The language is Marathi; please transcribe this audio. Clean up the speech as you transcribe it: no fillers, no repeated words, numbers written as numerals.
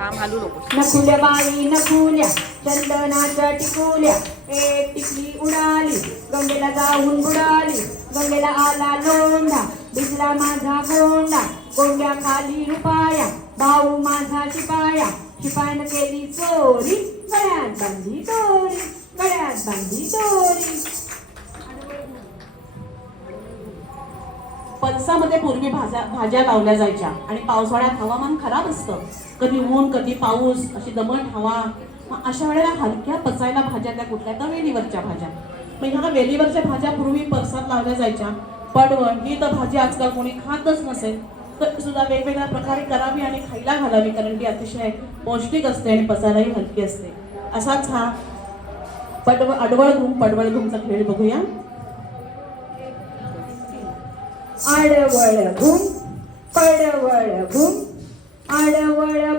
काम घालू नको. नकुल्या बाई नकुल्या चंदनाच्या टिकुल्या, एक टिकली उडाली गंगेला जाऊन बुडाली. गंगेला आला लोंढा भिजला माझा गोंडा. गोंड्या खाली रुपाया भाऊ माझा शिपाया. शिपायानं केली चोरी गळ्यात बांधली दोरी, गळ्यात बांधली दोरी. पणसामध्ये पूर्वी भाज्या लावल्या जायच्या आणि पावसाळ्यात हवामान खराब असतं. कधी ऊन कधी पाऊस अशी दमट हवा. मग अशा वेळेला हलक्या पचायला भाज्या त्या कुठल्या तर वेलीवरच्या भाज्या. मग ह्या वेलीवरच्या भाज्या पूर्वी परसात लावल्या जायच्या. पडवळ ही तर भाजी आजकाल कोणी खातच नसेल, तर सुद्धा वेगवेगळ्या प्रकारे करावी आणि खायला घालावी, कारण ती अतिशय पौष्टिक असते आणि पचायलाही हलकी असते. असाच हा आडवळ घुमचा खेळ बघूया. आडवळ घुम पडवळ घुम, आडवळ